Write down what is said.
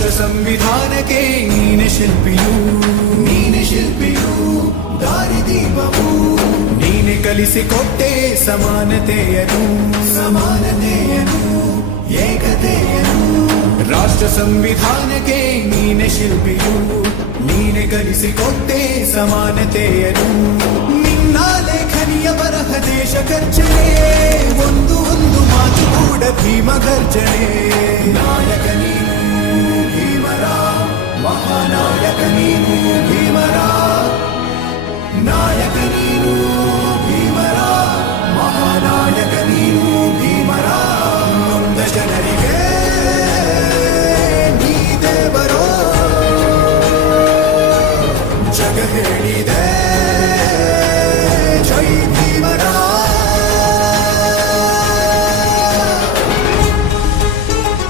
ರಾಷ್ಟ್ರ ಸಂವಿಧಾನಕ್ಕೆ ನೀನೆ ಶಿಲ್ಪಿಯು, ನೀನೆ ಶಿಲ್ಪಿಯು, ದಾರಿದೀಪವು ನೀನೆ ಕಲಿಸಿಕೊಟ್ಟೆ ಸಮಾನತೆಯನು, ಸಮಾನತೆಯನು, ಏಕತೆಯನು. ರಾಷ್ಟ್ರ ಸಂವಿಧಾನಕ್ಕೆ ನೀನೆ ಶಿಲ್ಪಿಯು, ನೀನೆ ಕಲಿಸಿಕೊಟ್ಟೆ ಸಮಾನತೆಯನು. ನಿನ್ನ ಲೇಖನಿಯ ಬರಹ ದೇಶ ಖರ್ಚನೆ, ಒಂದು ಒಂದು ಮಾತು ಕೂಡ ಭೀಮ ಗರ್ಜನೆ. ನಾಯಕ ನೀನು ಭೀಮರ, ಮಹಾನಾಯಕ ನೀನು